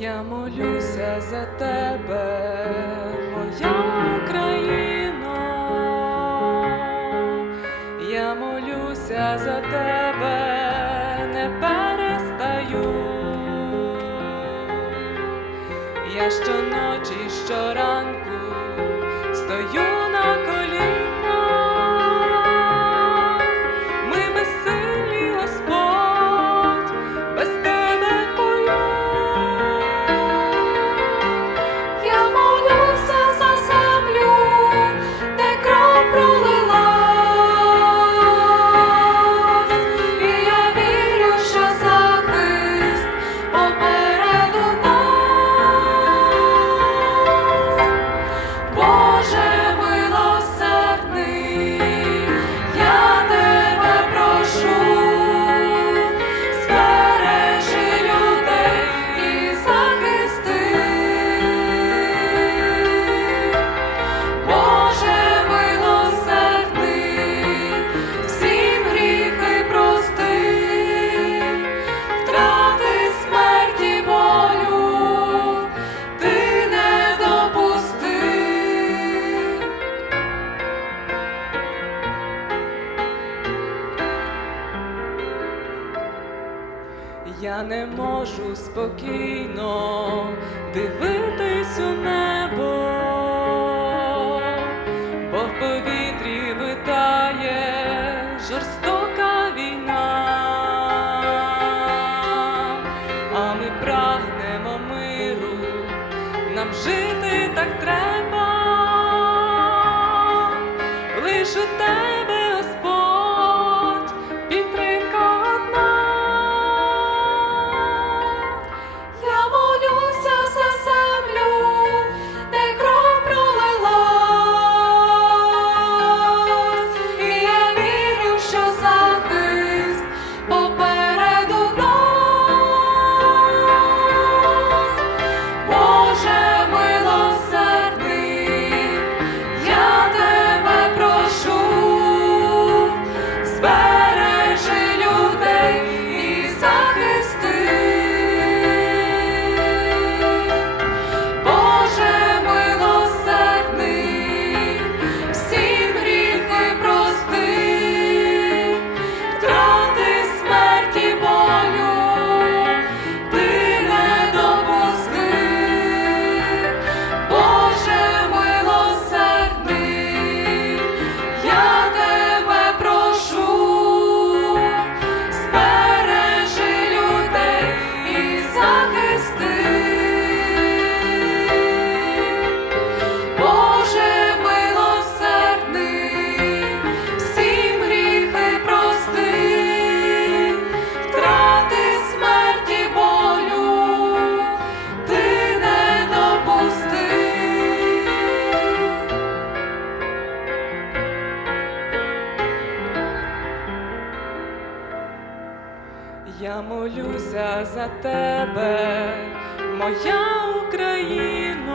Я молюся за тебе, моя Україно, я молюся за тебе, не перестаю. Я щоночі щора. Я не можу спокійно дивитись у небо, бо в повітрі витає жорстока війна, а ми прагнемо миру, нам жити так треба. longer. Я молюся за тебе, моя Україна.